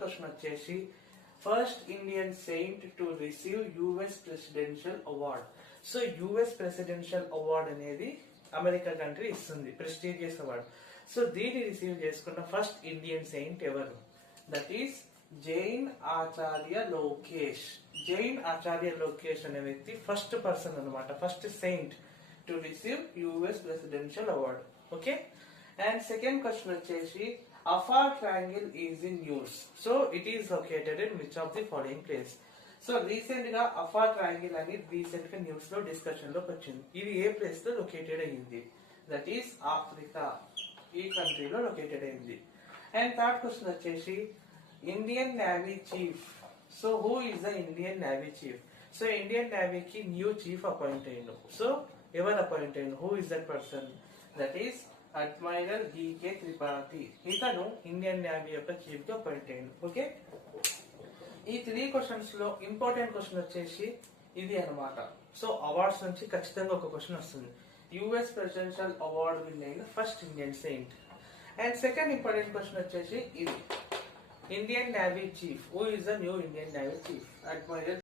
Question వచ్చేసి first Indian Saint to receive US presidential award. So US presidential award అనేది America country ఇస్తుంది, prestigious award. So దీన్ని receive చేసుకున్న first Indian Saint ఎవరు? That is Jain ఆచార్య లోకేష్. జైన్ ఆచార్య లోకేష్ అనే వ్యక్తి ఫస్ట్ పర్సన్ అనమాట, first Saint to receive US presidential award. Okay. And second question వచ్చేసి Afar triangle is in use. So it is located in which of the following place? So recent గా Afar triangle అని recent గా news లో discussion లోకి వచ్చింది. ఇది ఏ place లో లొకేటెడ్ అయ్యింది? దట్ ఈస్ ఆఫ్రికా, ఈ కంట్రీలో లొకేటెడ్ అయింది. అండ్ థర్డ్ క్వశ్చన్ వచ్చేసి Indian navy chief. So who is the Indian navy chief? So Indian నేవీకి న్యూ చీఫ్ అపాయింట్ అయ్యిండు. సో ఎవరు అపాయింట్ అయ్యిండు? Who is that person? That is admiral DK Tripathi. ఇతను Indian navy యొక్క chief గా appoint అయ్యిండు. Okay. ఈ 3 క్వశ్చన్స్ లో ఇంపార్టెంట్ క్వశ్చన్ వచ్చేసి ఇది అనమాట. సో అవార్డ్స్ నుంచి ఖచ్చితంగా ఒక క్వశ్చన్ వస్తుంది. యుఎస్ ప్రెసిడెన్షియల్ అవార్డ్ విన్ అయిన first Indian Saint. And second important question వచ్చేసి ఇది Indian navy chief. Who is the new Indian navy chief? Admiral